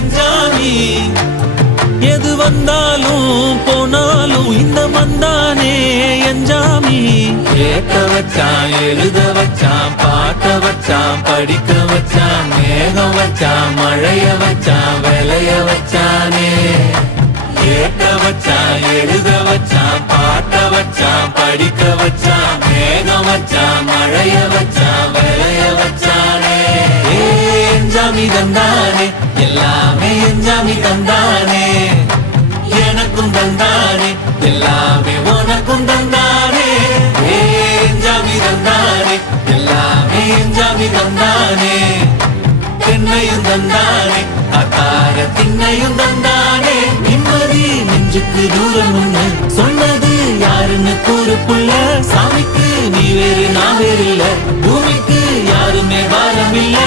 என்ஜாமி எது வந்தாலும் போனாலும் இந்த மந்தானே என்ஜாமி கேட்க வச்சான் எழுத வச்சான் பாட்ட வச்சான் படிக்க வச்சான் மேகம் வச்சான் மழைய வச்சான் விளைய வச்சானே கேட்க வச்சான் எழுத வச்சான் பாட்ட வச்சான் படிக்க வச்சான் மேகம் வச்சான் மழைய வச்சான் விளைய வச்சானே என்ஜாமி தந்தானே எல்லாமே என்ஜாமி தந்தானே எனக்கும் தந்தானே எல்லாமே உனக்கும் தந்தானே என்ஜாமி தந்தானே எல்லாமே என்ஜாமி தந்தானே தென்னையும் தந்தானே அக்கார திண்ணையும் தந்தானே நிம்மதி நெஞ்சுக்கு தூரம் ஒண்ணு சொன்னது யாருன்னு கூறு புள்ள சாமிக்கு நீ வேறு நான் வேறு இல்ல பூமிக்கு யாருமே பாரம் இல்ல